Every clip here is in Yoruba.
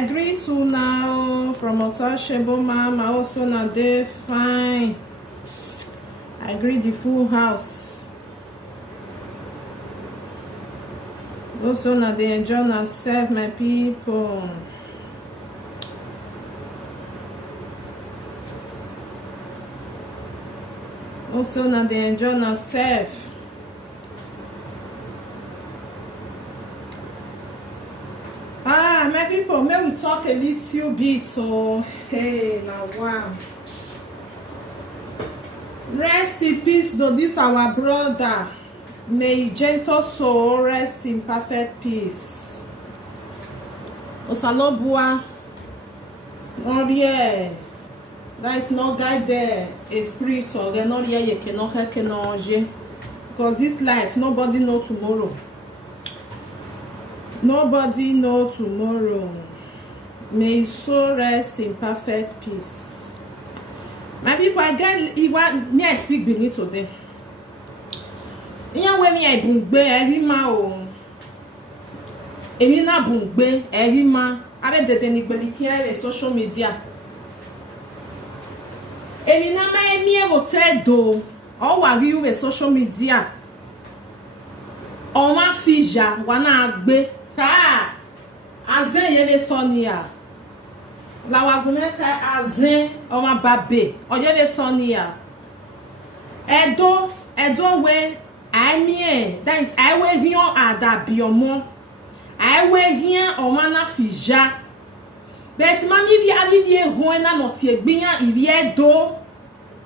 I greet you now from Otashebo Mama. Also now they fine. I greet the full house. Also now they enjoy and serve my people. Also now they enjoy and serve. My people, may we talk a little bit. Oh, hey, now wow. Rest in peace, though this our brother. May his gentle soul rest in perfect peace. Osalobua, not here. That is not guide there. A spirit or not here. You cannot because this life, nobody know tomorrow. Nobody know tomorrow. May his soul rest in perfect peace. My people, I get me I speak beneath today. Iyan we mi I bungbe erima o. Emi na bungbe erima. Abe dede ni gbeli ki social media. Emi na ma emi e hotel do. O wa ri we social media. O ma fija wa na agbe. Ha! Azen yele sonia. La wagumeta azen o ma babe. O yele sonia. Edo we I that is I we hion ada biomo. I we hion o ma na fija. Bet mami bi avivie ho na no tie gbiyan iwie do.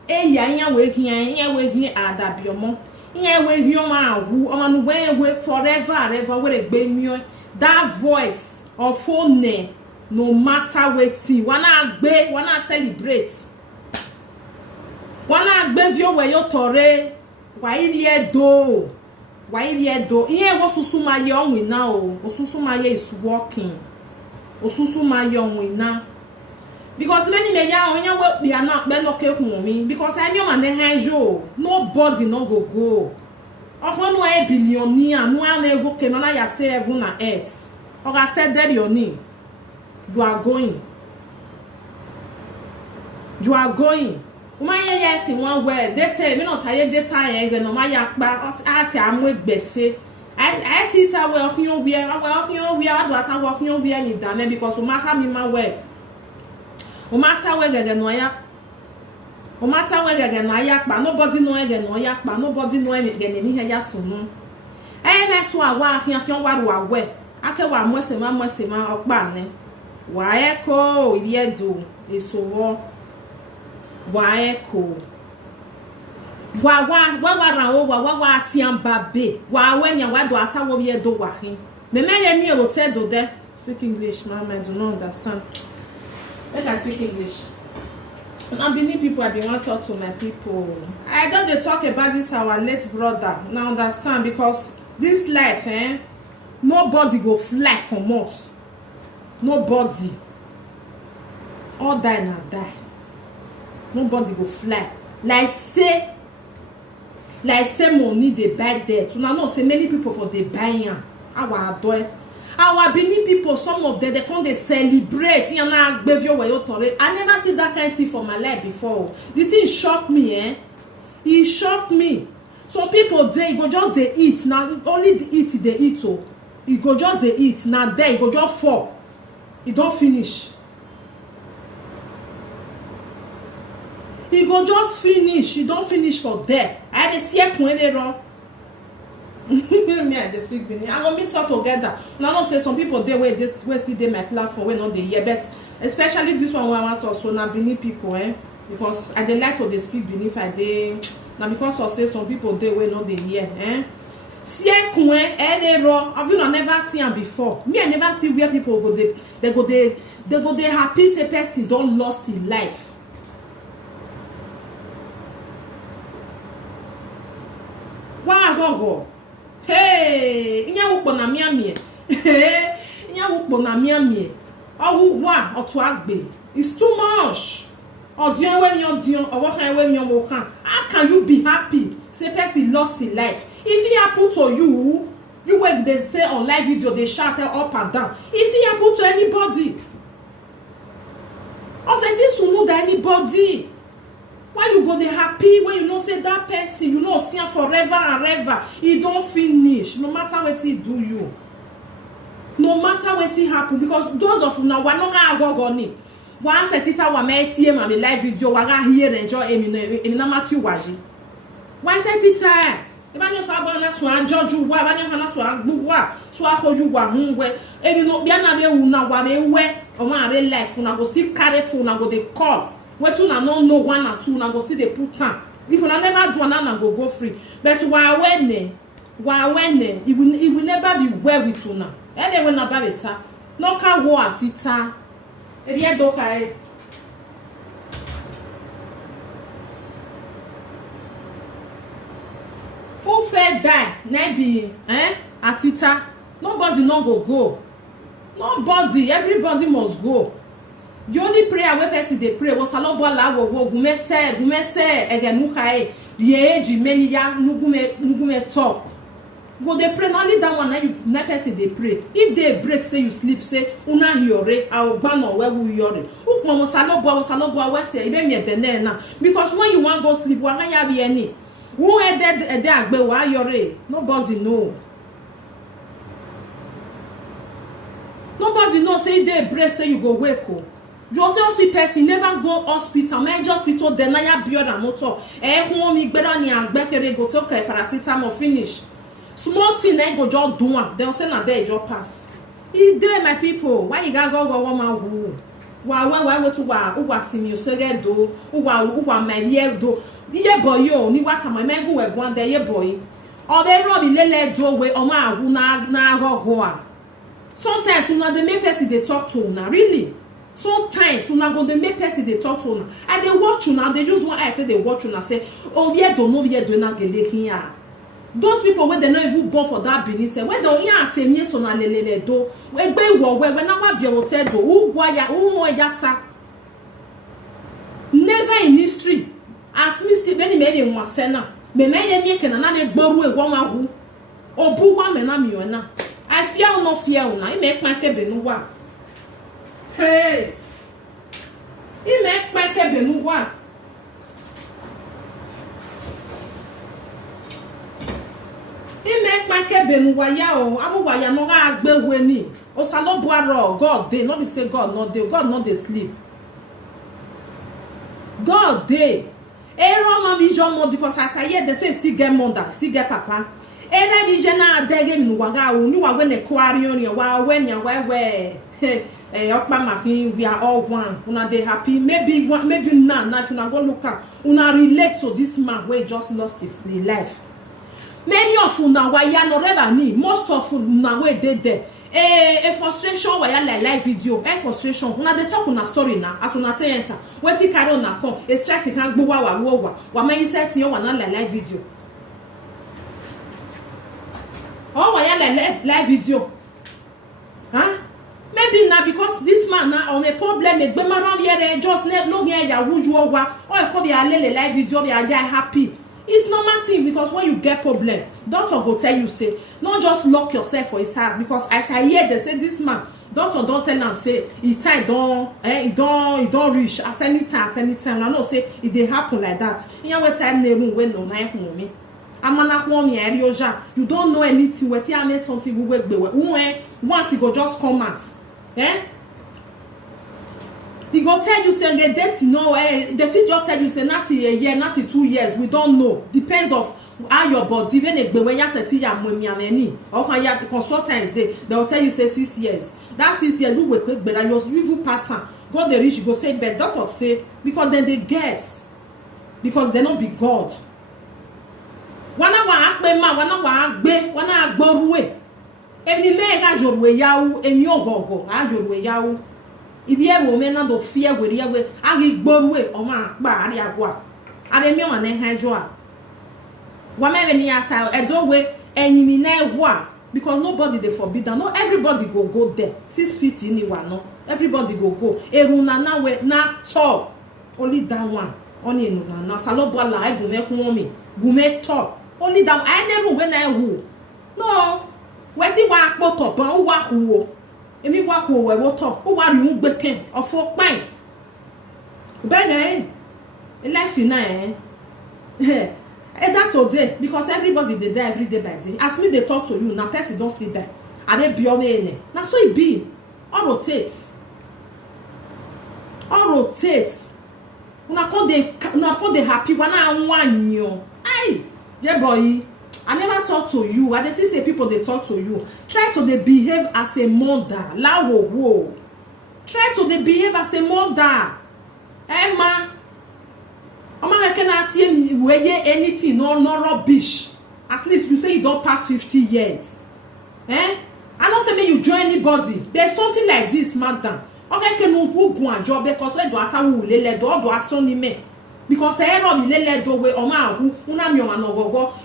E ya yan we hion ada biomo. Yan we hion ma wu o ma no we forever ever we gbe mi. That voice of phone no matter wetin wanna celebrate wanna gbe vio we yo tore wa iri do iye wo susu ma ye onwin na o osusu ma ye is working osusu ma ye onwin na because many me ya onya we be na be no ke hu mi because I me man dey hanjo nobody no go Okon no a billionaire, no one ego can only say heaven and earth. Or I said that your name. You are going. You are going. Uma yes in one word. They say me not tired data and no my yakba at am with bese. I teach her well you we are what I walk you we me dame because uma ha me my way. Uma ta we get no ya. No matter where again no yakpa nobody know again no yakpa nobody know again ni he yasunu na so awa ahian waru awe ake wa mwesema okpa ne wa eko ibiedu esowo wa eko wa ra o wa atian babe wa wenya wa do atawo biedu wa hin me ye mi o te do there speak English mama I do not understand. Let us speak English. I'm Benin people, I been want to talk to my people. I don't talk about this our late brother. Now understand because this life, nobody go fly come out. Nobody. All die now die. Nobody go fly. Like say money they buy there. So now no say many people for they buy our Benin people, some of them they come they celebrate. I never see that kind of thing for my life before. The thing shocked me, It shocked me. Some people they go just they eat now. Only the eat they eat. Oh, you go just they eat now. There you go just fall. You don't finish. You go just finish. You don't finish for there. I dey see a point wrong. Me I just speak Benin. I'm gonna mix up together. Now not say some people they wait this still dey my platform when not they hear, but especially this one where I want to also now Benin people, because I dey like to they speak Benin if I dey now because of say some people they wait not they hear, See wrong. I've never seen them before. Me I never see where people go they go they happy say person don't lost in life. Why go? Hey, inya wo na miamie. Inya wo na miamie. Owu wa otu agbe. It's too much. Odion when you dion or what when you wo kan. How can you be happy? Say person lost in life. If it happen to you, you work they say on live video they shout up and down. If it happen to anybody, Or say this will know that anybody. Why you go dey happy when you know say that person, you know, see am forever and ever. He don't finish. No matter what he do you. No matter what he happen. Because those of you now, we're not going to go on it. Once a tita wa me TM and live video, we're going to hear enjoy in na Matthew Waji. Why say tita? Ebanyo sabo na so anjoju wa, ebanyo na so agbu wa, so ahoju wa hunwe. Emi no bia na be una wa me we, o ma re life una go still carry phone, una go dey call. What una no know one or two, una go still dey put time. If una never do una go free. But wa when it will never be well with una. Ebe when na ba beta. No ka wo atita. Ebi e do kai. Who fair die? Maybe, atita. Nobody no go. Nobody, everybody must go. The only prayer where person they pray was salobo la wo gumese egenu kai ye eji many ya nugume talk. Go they pray only that one na person they pray. If they break say you sleep say una hiore our gbano where we yore. Ukmo mo salobo we say ibe mi etene na because when you want go sleep wa kan ya bi any. Who dead agbe wa yore? Nobody know. Nobody know say they break say you go wake oh. You also see person never go hospital, major hospital, then I build a motor. Home me better ni agbekere go take paracetamol finish. Small thing they go just do one. They'll say na there just pass. Is there my people? Why you gotta go woman who? Why to wa simi so get do? Uwa my year do. Ye boy yo ni what my man go one there ye boy. Or they rob lele do we o ma wu na go. Sometimes una dey make person they talk to una really. Sometimes una go dey make person they talk to una. And they watch una, they just want I tell they watch una say, oh yeah, don't know yeah do na gele here. Those people when they not even born for that Benin say, when they hear atemi so na lelele do, we gbe wo we na wa bi hotel do, who gwa who yata. Never in history. As Mr. Benny made in Wasena, me make na me gboru e wo ma hu. Obu wa me na mi ona. I fear no fear una. I make my table no wa. Hey. I make my table no wa. I make my table no wa ya o. Abu wa ya no ga agbe we ni. O sa lo boaro God dey. No be say God not dey. God not dey sleep. God dey. Ero ma vision mo because as I hear they say still get mother, still get papa. Ere vision na dege mi waga o ni wa we ne kwari on wa when ya we okpa makin we are all one. Una dey happy maybe now if una go look at una relate to this man wey just lost his life. Many of una wa ya no reba ni most of una wey dey there. A frustration where you like live video, frustration. Una dey talk una story na as una tell enter. Wetin carry una come? A stress can go wa me set you wana like live video. Oh, why you like live video? Huh? Maybe na because this man na on a problem e gbe mara here just no here ya wuju wa. Oh, come here live video be are happy. It's normal thing because when you get problem, doctor go tell you say, not just lock yourself for his house because as I hear they say this man, doctor don't tell am say he time don't reach at any time. I know say it dey happen like that. You know time name when no na me. Amana kwa mi erioja. You don't know anything. Wetin I make something we work be once he go just come out. He go tell you say the date you know the fit just tell you say not a year not 2 years we don't know depends of how your body even egbe when you say ya mwemi aneni or kan ya consultants they will tell you say 6 years that 6 years you work but you even pass am go dey reach you go say but doctor say because then they guess because they not be God wana wa akpe ma wana wa agbe wana agboruwe eni me ga jorwe yawo eni ogogo ga jorwe yawo ibi e wo me na do fear we we agi gboruwe o ma pa ari agwa ade mi o na hanjo a wa me ni ata edo we enyimi na ewa because nobody dey forbid and not everybody go there 6 feet in wa no everybody go eru na we na top only that one only enu na salobo la egun me kun mi gume top only that I never when I who no wetin wa poto bon wa hu o emi wa hu we wo to o wa ri un gbeken ofo pain But life in and that today because everybody they die every day by day. As me they talk to you, now person don't sleep there. And they be on the now so it be. All rotate. Una come they happy when I want you. Hey, yeah boy. I never talk to you. I just say people they talk to you. Try to they behave as a mother. La wo. Try to they behave as a mother. Emma. I cannot see anything, no rubbish. At least you say you don't pass 50 years. I don't say may you join anybody. There's something like this, madam. Okay, can you go a job because I do because I don't let do way or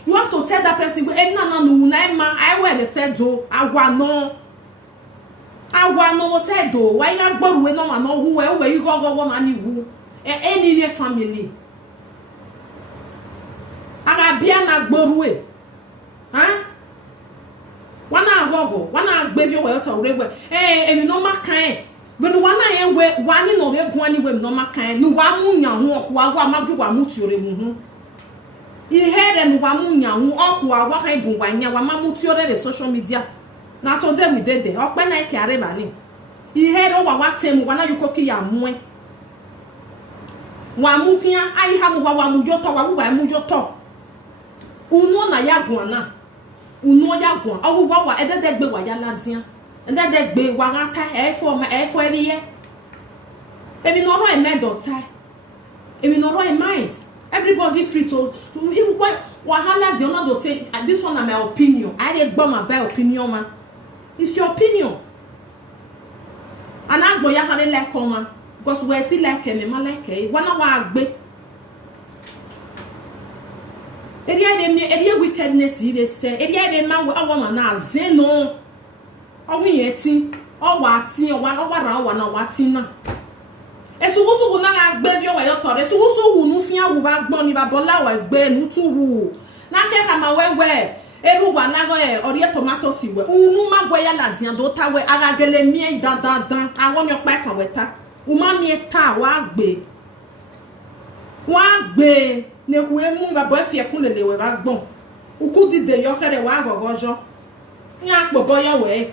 you have to tell that person I wear the tedo. I want no tedo. Why you got we no know who where you go money who any family. Arabiana Borwe. Huh? Wana gogo, wana gbevio we to rewe. You know ma kan. When wana we wani no we go anywhere no ma kan. No wa mu nya ho wa madu wa mutiore mu hu. I heard no wa mu nya ho wa kan bu wanya wa ma mutiore the social media. Na to dem we dey there. Okpe na ke areba ni. I heard o wa tem wana yukoki ya mu. Wa mu kian ai ha mu wa mu jo to wa mu jo to. Uno na ya guana. Uno ya guan. Owo wa ededegbe wa ya ladian. Ededegbe wa rata e for eye. Ebi no ro e medota. Ebi no ro e mind. Everybody free to even wahala dey not to take this one na my opinion. I dey gbo my by opinion man. It's your opinion. And agbo ya kan like come because we ti like me ma like e. Wana wa agbe. Area wickedness you say. Area the man we woman na zeno. Owi yeti. O wa tin o wa na wa tin na. Esugusugu na agbe vi o wa yo tore. Esugusugu nu fian wo ba gbon ni ba bola wa gbe nu tu wu. Na ke ka ma wewe. Eru wa na go ori tomato si we. Unu ma gwe ya la dian do ta we aga gele mi dan. Awon yo pa kan we ta. Uma mi ta wa gbe. Wa gbe. Ne ku emu ba boy fie kun lele we ba gbon uku di de yo kere wa gogojo nya popo ya we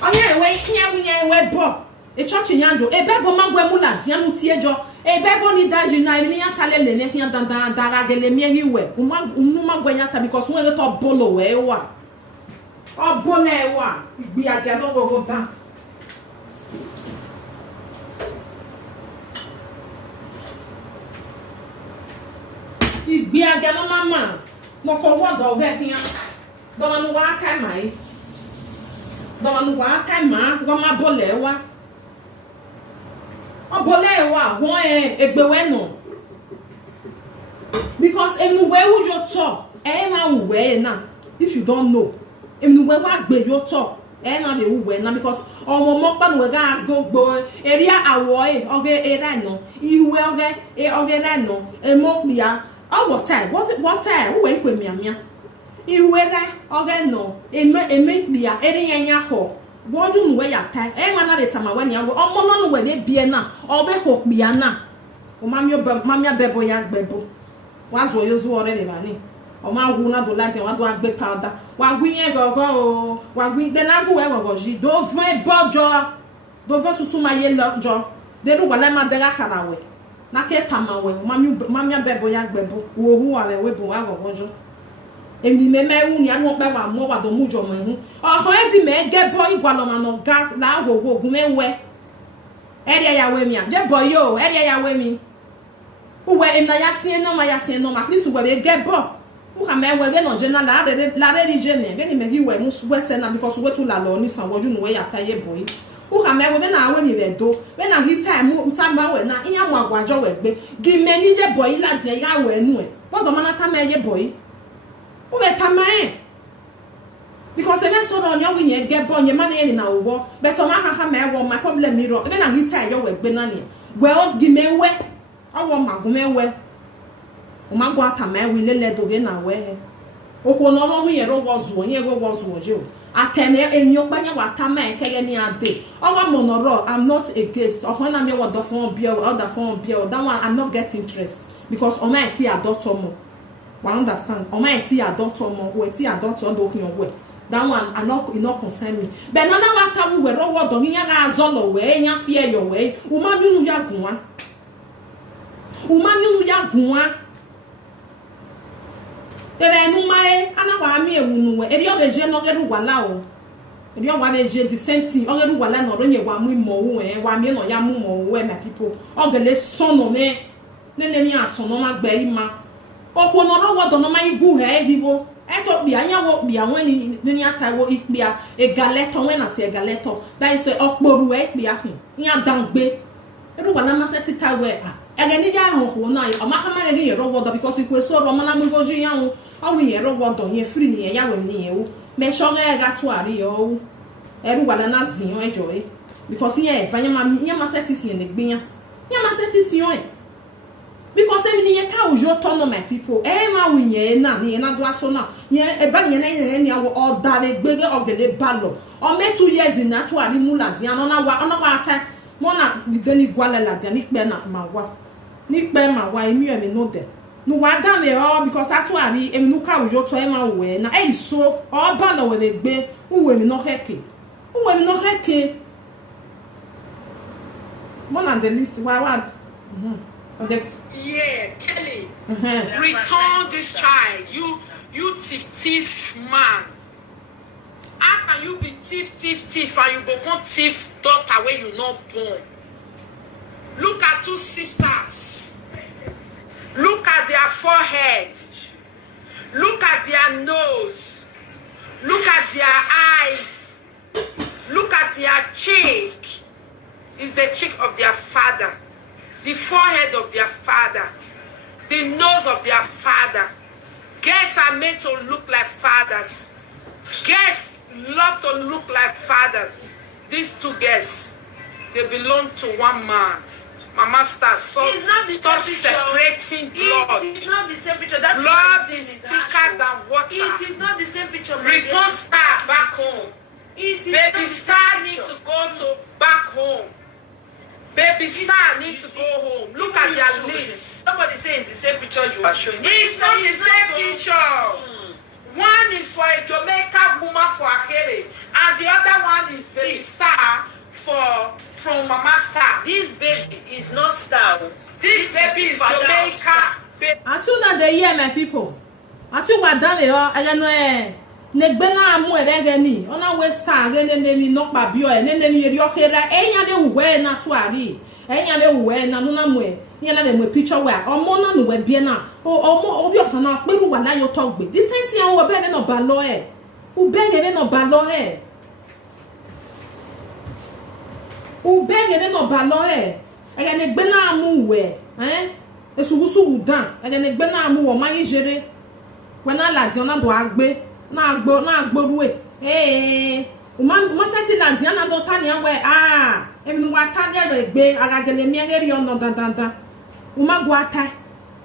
anya we nya we bo e church nyanjo e be bo magwe mu la dia nu tie jo e be bo ni daji na ni ya kalele ne fia dan ga gele mi yi we unu magwe nya ta because we to bolo we wa o bole wa igbi aga do go dan igbi aga no mama mo ko wo do ge fian do manu wa kai mai go ma bole wa o bole wa won egbe we no because enu we wu jo to ma wu we na if you don't know enu we wa gbe yo to ma be wu we na because omo mo pa no we ga gogbo area awo oge era no iwe oge ra no mo bia. Oh, what time? What time? Who went with me? You were there, okay, no. It make me a any ho. What do you wear your tie? Man, I tell when you are all on the way, be na, or they hope me na. O mamma bebo yak bebo. Was what you already money. O ma wuna do lantern, what do I be powder? While we go, while we then I go ever was you. Don't fret, Bojo. Don't versus my yellow jaw. They do what I'm at the Harawe. Na ke tamawe mami bebo ya gbebo wo hu are we bo wa gogojo emi me uni anu pe wa mo wa do mujo mo hu o e di me ge boy gwalo ma no ga la wo ogun mewe ere ya we mi a je boy yo ere ya we mi uwe em na ya sien no at least we ge bo u ka me we no jena la religion me ni me gi we mu we se na because we to la lo ni san woju no we ya taye boy u ka me we na we mi le do we na hi time ma we na iya mu agwajo we gbe gi me ni je boy la die ya we nu e pozo mana ta me ye boy u me ta ma because even so ron yo we nye get boy nye man ye na owo but o ma ka me wo my problem ni ro we na hi time yo we gbe na ni we o gi me we awo magun me we o ma gwa ta me we le do ge na we okwo no no wi ro wozu onye go wozu ojo ateme enyo panya watama ekeye ni ade owa monoro I'm not against ohona me wodo fon bia other fon bia that one I'm not get interest because oma ti adopt omo we understand oma ti adopt omo we ti adopt odo ohun we that one I not concern me but nana wa ka we ro wodo nya ga azolo we nya fie yo we uma bi nu ya gunwa ere nu mae ana wa mi ewu nu we eri obeje no geru wala o eri o wa beje the same thing o geru wala no ro nye wa mu mo wo wa mi no ya mu mo wo my people o gele sono me nene mi asono ma gba ima o ko no ro wodo no ma igu he divo eto bi anya wo bi awon ni ata wo ipia egaleto when ati egaleto that is okporu e ipia hin ya dangbe eru wala ma seti ta we egeni ja ho na o ma kama ge yero wodo because ikweso ro mana mu goju yan o wi yero wodo yen free ni ya we ni yen wo me so ga to ari yo eru wala na zin yo ejo because yen vanya ma seti si ne gbe yan ma seti si yo because emi ni ye ka ojo to no my people ma wi yen na ni na do aso na yen e ba ni yen ni awo o da le gbege ogele balo o me 2 years na to ari mu la di an ona wa ata mo na de ni gwala la di ni pe na ma wa ni pe ma wa emi e mi no de no wa da me because atuari emi nu ka ojo to e ma we na so o ba lo we gbe uwe mi no heke mo na the list wa yeah, Kelly. Return this child. You thief man. How can you be thief and you go come thief daughter where you not born? Look at 2 sisters. Look at their forehead. Look at their nose. Look at their eyes. Look at their cheek. It's the cheek of their father. The forehead of their father. The nose of their father. Girls are made to look like fathers. Girls love to look like fathers. These 2 girls, they belong to one man. Mama stop separating blood. It is not the same picture. Blood is thicker than water. It is not the same picture. Return Star back home. Baby Star need to go to back home. Baby Star need to go home. Look at their lips. Somebody says it's the same picture you are showing. It's not the same picture. One is for a Jamaican woman for Akere, and the other one is Baby Star from Mama Star. This baby is not Star. This baby is Jamaica. Atu na de hear my people. Atu wa dan e o egeno negbe na amu ere ni ona we Star ge ne mi no pa bio e ne mi eri okera enya de uwe na to ari enya de uwe na no na mu e nya na me picture wa omo na no we bie na omo obi okan na peru wa na yo to gbe this thing ti o be no ba lo e u be ge no ba lo e u be ge no ba lo e ege negbe na amu we esugusu udan ege negbe na amu wo ma yi jere we na la di ona do agbe na agboruwe uma seti na di na do tani anwe emi nu wa tani egbe agagele mi eri ono dandan uma gwa ata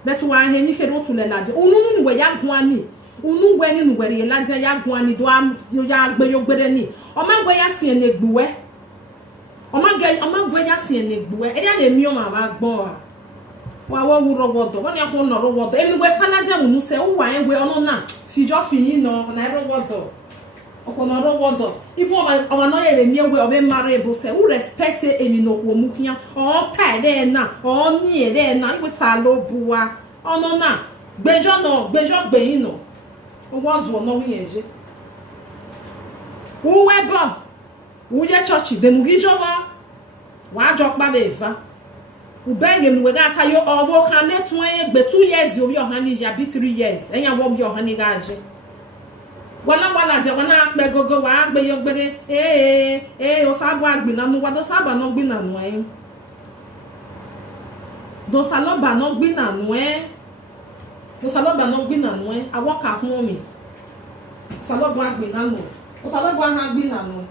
betu wa he ni ke do tule lade ununu ni we ya gun ani unu we ni nu we re lade ya gun ani do am ya gbe yo gbere ni o ma gwe ya si enegbuwe o ma gwe ya si enegbuwe e dia le mi o ma wa gbo wa wo ro wodo won ya ko no ro wodo emi nu we tanaje unu se o wa enwe ono na fijo fiyin no na ro wodo okono ro wodo ifo o no ye mi ewe o be mare ebo se u respect emi no wo mu kian o ka de na o ni e de na we sa lo buwa ono na gbejo gbeyin no o wazo no wi eje u webo u ye church be mu gijo wa jo pa be va u benge nu we ga ta yo owo kan le tun egbe 2 years obi o han ni ya bi 3 years enya wo bi o han ni ga je wala de wana pe gogo wa gbe yo gbere o sabo agbina nu wa do sabo no gbina nu do saloba no gbina nu do saloba no gbina nu awoka hun mi saloba agbina nu o saloba ha gbina nu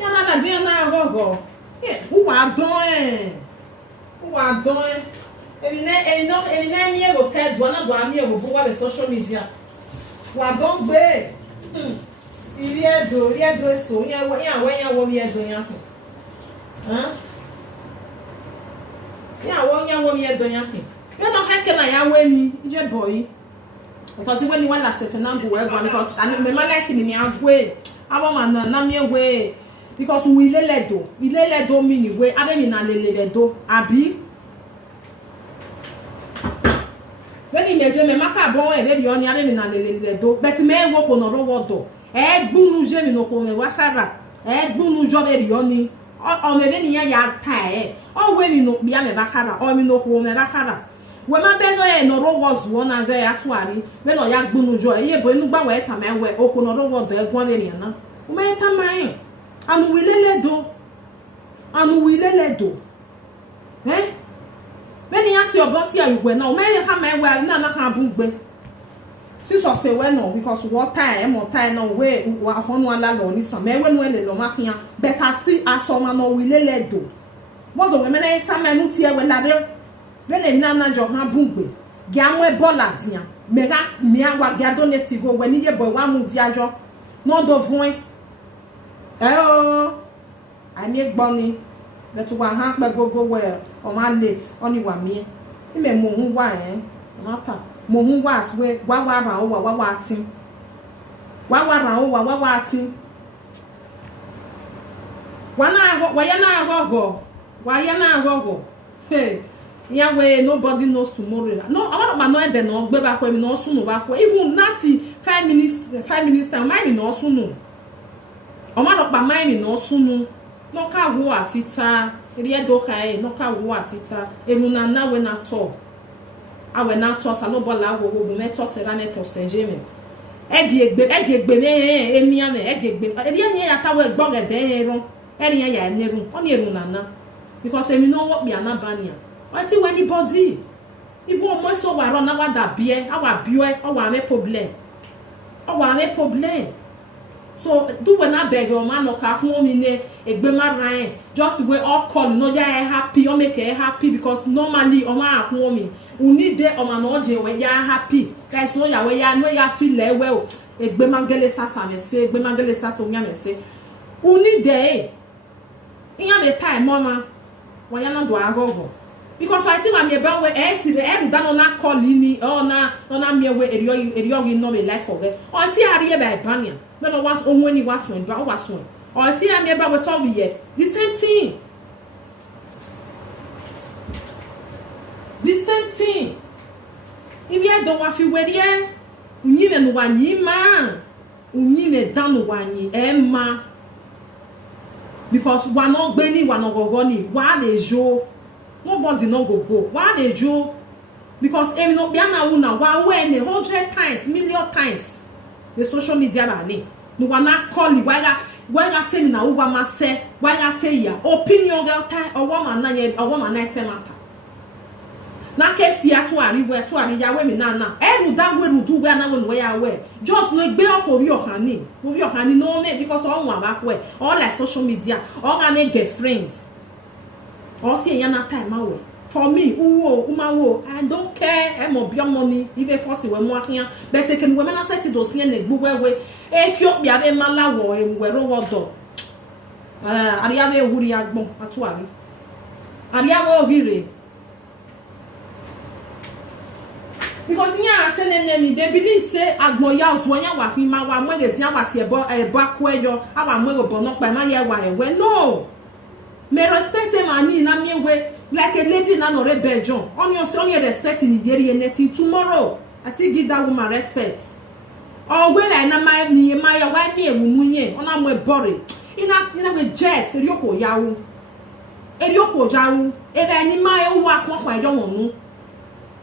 yana la dia na gogo Who are doing? Who are doing? Emine mi ero ped wana do ami ero bo wa social media. Wa don gbe. Iri edo so yan wo mi edo yan. Yan wo mi edo yan. You know how can I we mi ije boy. Because when you want la se fenangu we go because and me like ni mi agwe. Aba man na mi we because we ilele do mi ni we ade mi na lele do abi. When you meje me maka bon e be oni ade mi na lele do but me wo ko no ro wodo e gbunu je mi no ko me wakara e gbunu jo be oni o me be ni ya ta e o we mi no bia me bakara o mi no ko me bakara we ma be no e no ro wozu ona ga ya tuari be no ya gbunu jo e ye bo enu gba we ta me we o ko no ro wodo e gwon be ni na o me ta mai anu wi lele do eh when you ask your boss here, you go now. May have my well, no, not have boom. Since I say, well, no, because what time or time no way, what on one alone is some men when the Lomachia, but I see as someone no will let do. Was a woman a time I moved here when I did. Then a nana job have boom. Gamwe Bolladia, Mega, Miawa Gadoneti go when you boy one diajo, no do voin. Oh, I make Bonnie. That one hand go well or my late only 1 year. He may move why, Mapa. Mohu was where Wawa over Wawatin. Wawa over Wawatin. Why go? Hey, Yahweh, nobody knows tomorrow. No, I want to know then no, go back when no soon back. Even Natty 5 minutes, I might be no soon. I want to buy me no soon. No ka wo atita eri do kai no ka wo atita eruna na we na to awe na to salobola wo bu meto sera meto senjeme edi egbe me emi ame edi egbe eri yen ya ta we gbogede erun eri yen ya nerun oni eruna na because emi no wo bi anabania what ti anybody even mo so wa ro na wa da bie awa bie o wa me problem so do when I beg your man no ka home in egbe maran just the way all call no ya happy or make her happy because normally o ma home we need there o ma no je we ya happy guys no ya we ya no ya feel well egbe mangele sasa me say egbe mangele sasa o nya me say we need there in me time mama wa ya na do agogo because I think I'm about where I see the end that on that call me or na me we eri no me life for it or ti ari e by bania no was when he was when but was when or ti am about we tell me the same thing if you don't want feel where there unyi me no wanyi ma unyi me dan no wanyi emma because wa no gbe ni wa no gogo ni wa dey jo nobody no go why dey jo because emi no bia na una wa we ni 100 times million times the social media ba ni no wa na call why ga tell me na uwa ma se why ga tell ya opinion girl time owo ma na tell matter na kesi atuari ya we mi na eru da we rudu we na we ya we just no gbe okori ohani no me because all one back we all like social media all ga na get friend or see yana time away for me umawo I don't care e mo bio money even force we mo akia but take we na set do see na gbo we e kio bia be malawo e we ro wodo ariya be huri agbon atuari ariya wo hire because nya atene mi dey believe say agbon ya oso nya wa fi ma wa mo ge ti awa ti ebo akweyo awa mo go no pa ma ye wa ewe no me respect mani na me we like a lady na no rebellion only respect in yeri anything tomorrow I still give that woman respect or when I na my ni my wa me ewumunye ona mo bore ina we jess erioko yawo ebe ni my o wa kwa kwa jo wonu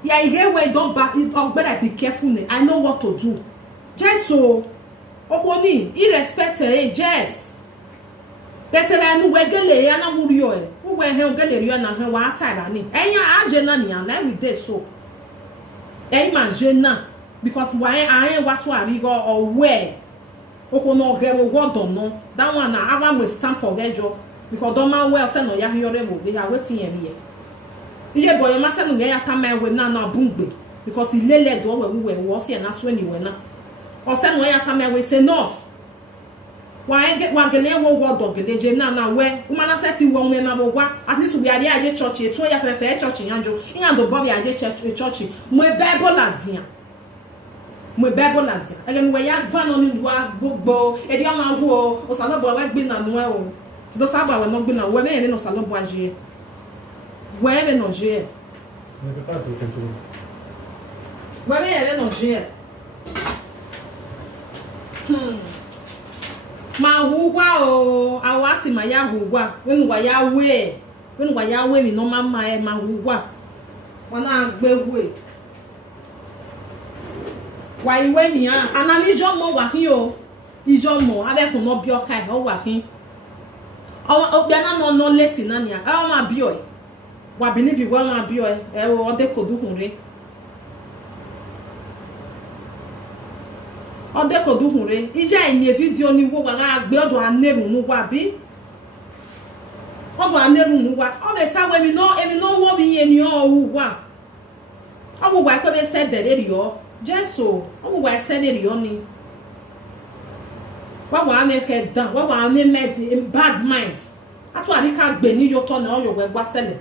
ya ige we don't back it up better be careful I know what to do just so okoni irrespect jess better than we gele ya na wuriyo e we he gele riyo na he wa atara ni enya aje na ni na we dey so e ma je na because why I what to ari go or where okono ge wo wodo no that one na awa we stamp ogejo because don't man well say no ya hiore mo we are waiting here iye boy ma say no ya ta my we na bungbe because he lele do we was here na so anyway na o say no ya ta my we say no why get wa gele wo do gele je na we umana say ti wo me ma bo wa at least we are there church e to ya fe church yanjo in do bob ya church mo bible ladian again we ya van on ni wa gbogbo e di ama wo o salobo we gbe na nu e o do saba we no gbe na we me no salobo aje we me no je Ne peut pas tout contrôler. we me no je ma wugwa o awasi ma ya wugwa wenu wa ya we mi no mama e ma wugwa wana gbegwe wa iwe ni ana ni jo mo wa hin o ijo mo abekun no bi oka e o wa hin o bia na no leti na ni o ma bi o wa believe wa ma bi o e o de ko duhun re ode ko duhun re ije ni video ni wo wa gbe odo aneru nu wa bi odo aneru nu wa o le ta we mi no wo mi yen ni o wu wa o wo wa ko be se de re yo jeso o wo wa se de re yo ni wa wa me ke dan wa wa me met in bad mind atu ari ka gbe ni yo to na o yo we gba sele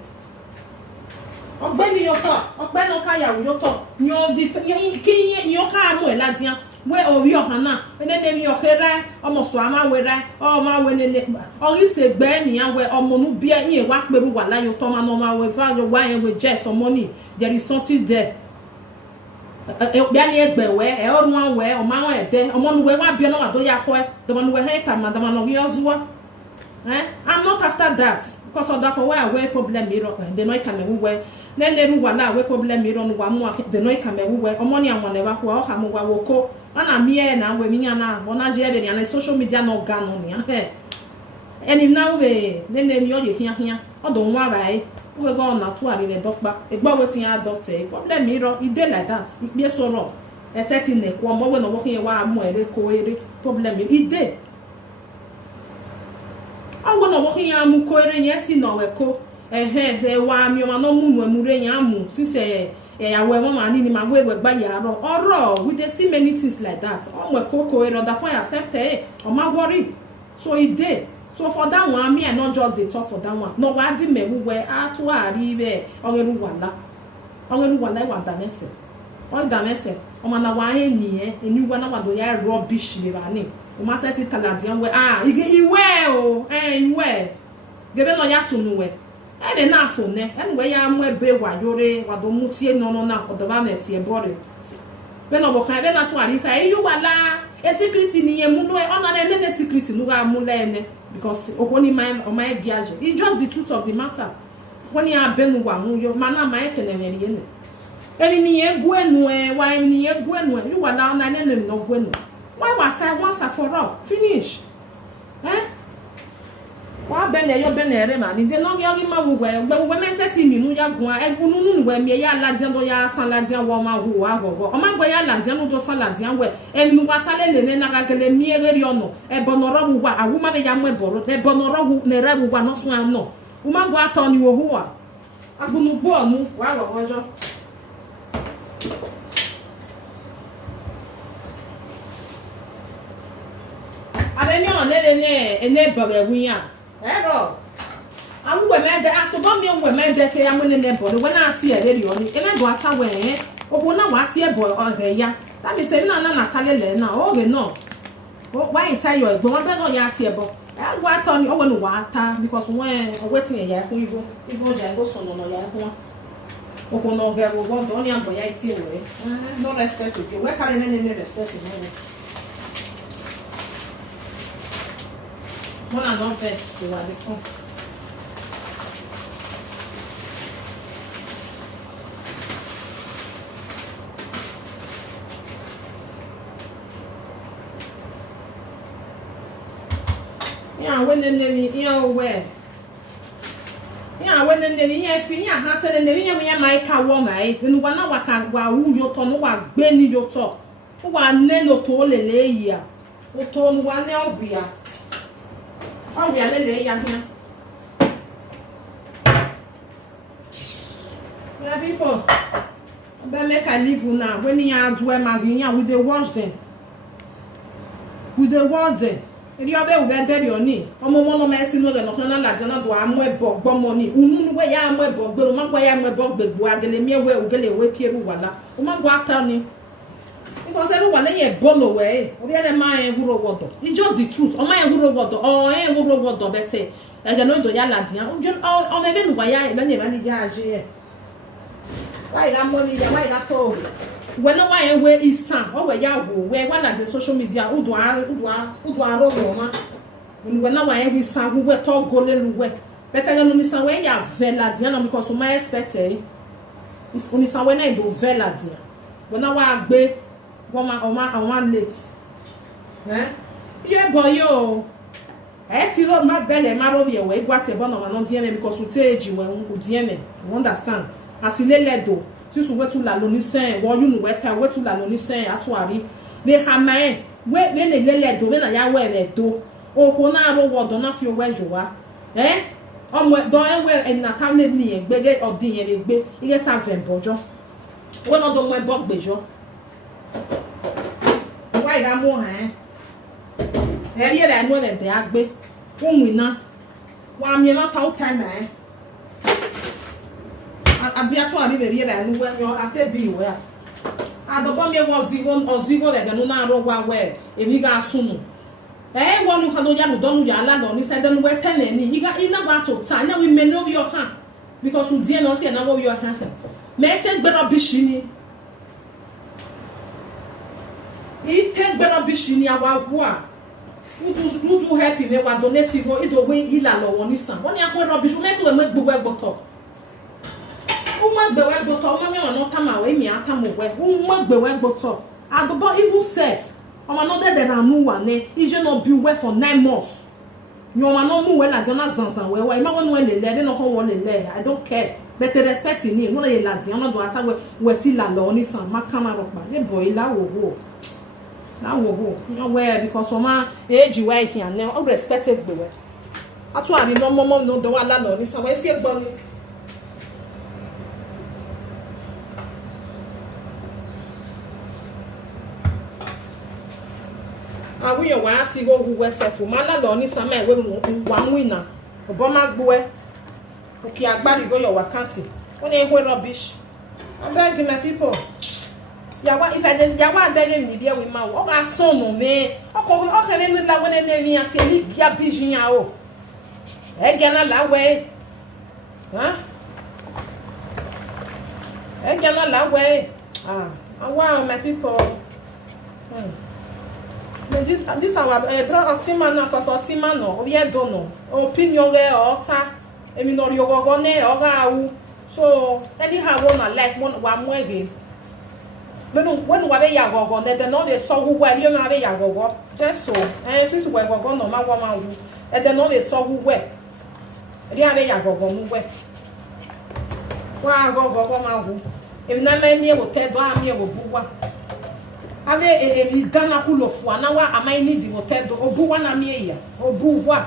ogbe ni yo to ogbe no ka ya yo to ni o di ki ni o ka mo e ladian we ori ohana ene mi ohera omo so ama wera o ma we ne ori se gbe ni an we omo nu bi yin wa peru wa layo to ma no ma we va yo wa yen we je some money there is something there bi ani egbe we e orun an we o ma won e de omo nu we wa bi na wa do ya ko e do ma nu we he ta ma do ma no yo zuwa I'm not after that because of that for why we problem me ro de no ka me we nene ru wa na we problem me ro nu wa mu de no ka me we omo ni an ne wa ko o ha mu wa wo ko ana mie na we minya na bona je be na social media no ga no ni eni na we nene mi o ye hian odo nwa bai we go na to ari le dokpa egbo wetin ya doctor problem mi ro e dey like that ipe so ro e setting ne ko mo we no wo kin wa mu ere ko ere problem mi e dey awo no wo kin ya mu ko ere yen si no we ko ze wa mi o ma no mu nu emure yan mu sise yawe mo ma ni ma we gba ya oro we dey see many things like that o we koko e rather for yourself o ma worry so e dey so for that one me I not just dey talk for that one no wa di me we atu ari be ogeru wala wa da mese o da mese o ma na wa eni eni wa na wa do ya rubbish me ba ni o ma se ti taladian we iwe o iwe gebe no ya sunu we ene na afọ ne enwe ya mu ebe wa yore wa do mutie no na odoba na tie bore be no bo kan be na to ari fa eyu wala e secret ni ye mu no e ona na ne secret nu ga mu le ne because okoni my o my giaje it's just the truth of the matter when ya be nu wa mu yo mana my kene we ni ne emi ni ye gu enu wa emi ni ye gu enu you wala na ne no gu enu why what I once for all finish wa bele yo bele re ma ni de no yo ma wu we me se ti mi nu ya gun unu we mi ya la dian do ya san la dian wo ma hu wa go o ma gbe ya la dian no do san la dian we e mi nu wa tale le na ga gele mi ere ri ono e bonoro wu wa awu ma be ya mo e boro e bonoro wu ne re wu wa no so an no u ma go ato ni wo hu wa agbunu gbo onu wa wo wojo abe mi on le ene baba wu ya ero awu we me de atobo mi we me de ke amune ne bo we na ati e le oni e me do ata we owo na wa ati e bo o re ya that means e na kale le na o re no why ita yo egbo won be go ya ati e bo e go ata ni owo no wa ata because when o wetin e ya kun ibo ja go so no ya kun owo no ge wo do ni ambo ya iti we no respect to you we kale ne respect no Mona non fest wa de kon. Ya wene nemi ya we. Ya wene nemi ya fi ya ha tele nemi ya mai ka wo mai. Binu wa na wa ka wa wu yo to no wa gbe ni yo to. Wa ne no to lele ya. O to no wa ne obia. Oh, we are le ya hia. Yeah, people. But make I leave you now. When you do Maria, we dey watch them. We dey watch them. Eri obe ube deri oni. Omo mo no me si no re no na la jana do amu ebo gbo money. Unu we ya amu ebo gbe, o ma gba ya amu ebo gbe gbo agele mi we ugele we kieru wala. O ma gwa ata ni. Because every one ye bolo we. Obi ele ma en wuro wodo. It's just the truth. O ma en wuro wodo. O en wuro wodo bete. Ege no do ya la dian. O me be nu wa ya e be ni ba ni ja aje. Why that money? Why that talk? When no why we is san, or we ya go, we one at the social media, who Roma. When no why we san, who we talk golden way. Better than only san when ya vela diana because of my expect it's only san when I do vela dia. When no why be one late. Eh? Yeah, boy, yo. Ti lo ma bele ma ro ye we gwa te bo no ma no die me because we take you when we die me. You understand? Asilele do ti su wetu la loni sen wo yunu weta wetu la loni sen atuari we hamae we ne lele do we na ya we le do o ko na ro wodo na fi owe jowa omo do e we en na ta ni egbege odin yen egbe ige ta ven bojo we no do mo e bog bejo wa ira mo han eri e no le de agbe ohun ina wa mi ma ta o time abia to ari beri ebe anu we yo ase bi we a do bo me wo zero le ganu na ro wa we emi ga sunu wonu kan do ya do nu ya la lo ni se den we tene ni iga ina ba to ta na we me no your hand because we die no se na wo your hand me take better bishini I take better bishini awa wa who do help me wa donate go ido we ila lo woni san woni akwe rubbish we me to we gbogbo egboto gbewe gboto o ma mi no tama we mi atamu we gbewe gboto adobo even self o ma no de ranu wa ne ije no bi we for 9 months you ma no mu we la jona zanzan we ma wonu we lele be no ho wo lele I don't care but respect ni no le la di no do ata we ti la lo ni san ma kama ro pa le boy la wo no we because o ma age we here na o respect gbewe atu ari no momo no do wa la lo ni san we si egbo ni awi yo wa si go hu self ma la lo ni sama e we wa winner obo ma gbo e oki agbari go your wakanti won e we rubbish I beg my people ya wa if I just ya wa dege ni bia we ma o ga so no me o kele ni la won e mi ati ni bia bijin ya o e gena la we e gena la we wow my people this our bro Otima na cause Otima no o ye do no opinion ge ota emi no ri ogogo ne oga awu so anyhow one like one wa mu ege when wa be ya gogo ne de no dey so wu we you ma be ya gogo just so since we gogo no ma wa ma wu e de no dey so wu we ri a be ya gogo mu we wa gogo ma wu e na ma mi e wo te do a mi e wo buwa ave e dana ku lo fu ana wa amai ni di hotel obu wa na mi eya obu wa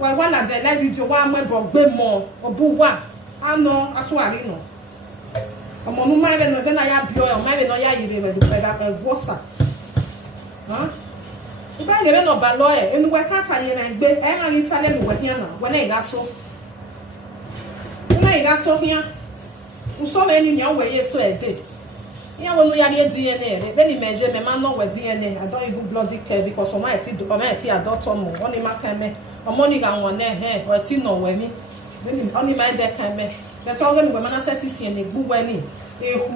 la de la video wa mo bo gbe mo obu wa ano atu ari no omo nu ma be no be na ya bio o ma be no ya yire be do be da vosa iba ngere no ba lo e enu we ka ta yin na gbe e ma ni tale mi we hia na we na iga so hia uso me ni nya we ye so e dey yeah, when we are DNA, when you measure me, man, no with DNA. I don't even bloody care because of my daughter more. Only my time, or money got one there, or tea no way me. Only my deck can me. The talking women are set to see any good way. If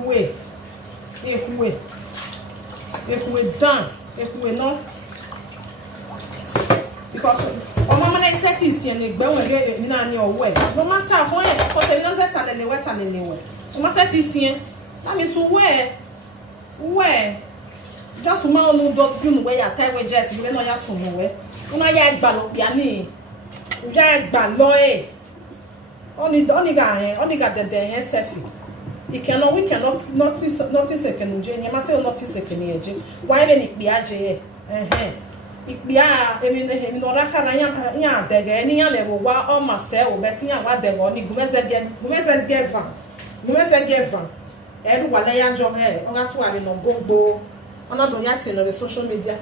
we done, if we not. Because o mama na set to see any gbe when you na any way. No matter how you because you not set and wet and anyway. O ma set to see that means where just woman no do you know where ya tie we just you know ya so mo we una ya gba lo bia ni u ja gba lo oni ga de selfie we cannot notice e kenu je ni ma te notice e kenu je why be ni pe aje ikpia emi no raka na nya dege ni nya le wa o ma se o beti nya wa dege oni gumeze geva e du wala ya njo he o ga tu ari no gogbo ona do ya se no be social media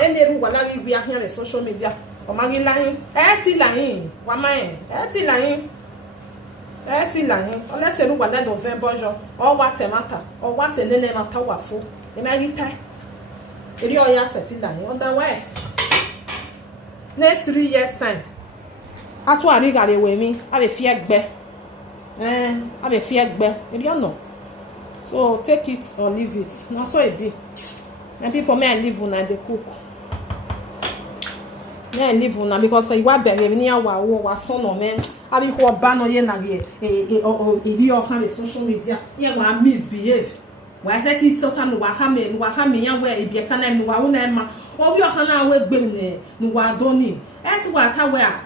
e ne ru wala ri bi ahia le social media o ma ri lahin e ti lahin wa ma e ti lahin o le se ru wala do ven bojo o wa temata o wa tenene mata wa fo e ma ri tai eri o ya se ti lahin otherwise next 3 years time atu ari gare we mi a be fi egbe a be fi egbe eri ono. So take it or leave it. Na so it be. And people may live when they cook. May live when because you want better. Even your wa son or man. I be who ban or ye na ye. Or you have social media. You want misbehave. Why that it total wa hame ya where it be a kind of wa una. Or we are hana we bene no wa doni. Et wa ta where.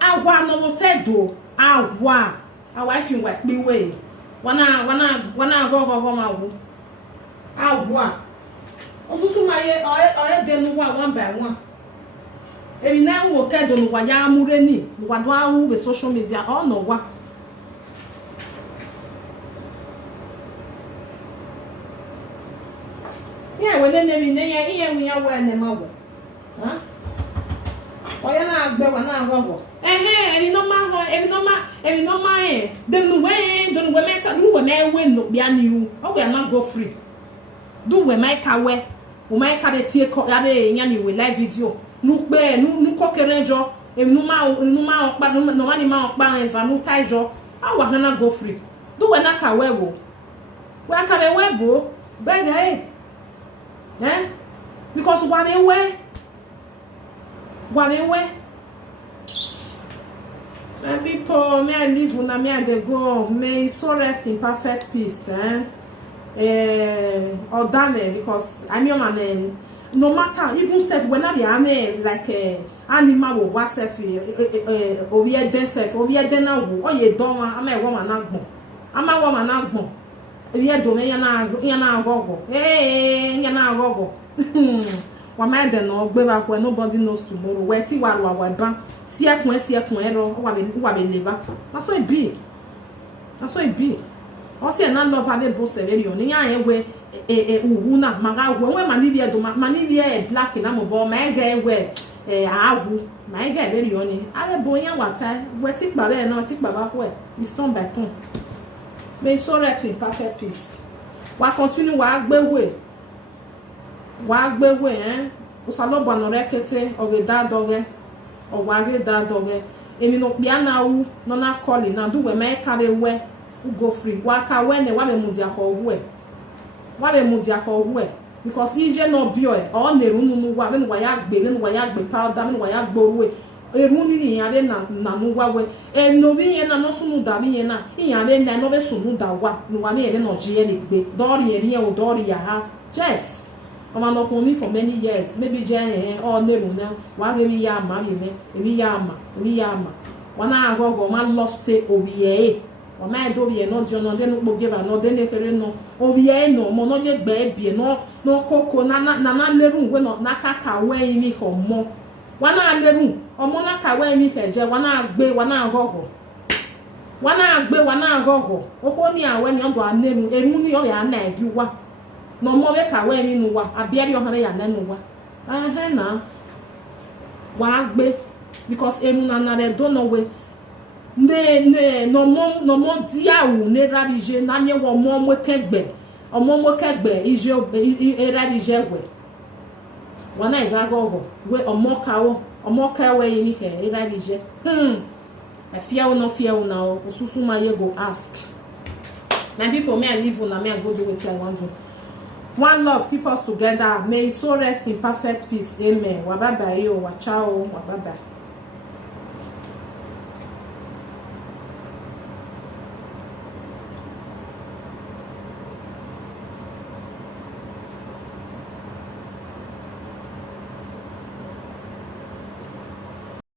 I want no tedo. I wa. I wife you work be way. Wana go ma wo awo osusu ma ye ore de nu wa one by one e na wo te do nu wa ya amure ni wa do awu be social media o no wa ye we ne mi ne ye iye mu ya wa ne ma wo ha o ya na agbe wa na go evi no ma dem no we don we meta no we me we no bia ni o we na go free do we mai ka we o mai ka de tie ko ya be nya ni we live video nu pe nu ko kerejo no ma okpa no ma ni ma okpa eva no taijo a wa na go free do we na ka we wo we ka be we bo be because wa be we my people, may I live una, may I dey go. May so rest in perfect peace. Or damn, because I'm your man. No matter, even self, when I be like animal will was self, or we are den self, or we are den now, or ye doma, I'm a woman agbo. I'm a woman agbo. We are doing yana gogo. Hey, yana gogo. Wa ma de no gbe ba ko nobody knows tomorrow. We ti wa ban. Si ekun ero wa be leva. Na so e be. O se na love ave bo se very on. Yan ye we uwu na maga we manivie do manivie black na mo bo ma ga we awu ma ga very on. Ave bo yan wata we ti gba be na ti gba ba ko e. It's turn by turn. May so rest in perfect peace. Wa continue wa gbewe usalobo no rekete ogeda doge oware da doge emi no bia na wu no na call na do we me ka be we go free wa ka we ne wa be mudia ho we because ije no bio o na eru nu wa be no wa ya gbe powder be no wa ya gboru eru ni ya be na nu wa we no bi yen na no sunu da bi yen na iya be na no be sunu da wa no wa me be no je le gbe dori eri o dori ya ha yes. I'm not only for many years, maybe Jen or Neruna, one give me yama, emi yama. One I go, man lost it over ye. Or my dovi, no John, then will give a no, then if no, over ye, no, monojet baby, no cocoa, nana leru, when not nakaka away me for more. One I leru, or monaka away me for Jen, one I gbe, one I go. One I gbe, one I go. O only I went on to a name, a moony or a nag, you what. No more ka we mi nuwa abia bi o han ya na nuwa na wa gbe because enu na they don't know we no mo dia wu ne rabije na nye wo mo kegbe ije rabije we wana iga gogo we omo ka we ni ke rabije afia o no fia o na osusu ma ye go ask my people may I live on may I go do what I want to. One love, keep us together. May so rest in perfect peace. Amen. Wa bye bye. Wa ciao. Wa bye bye.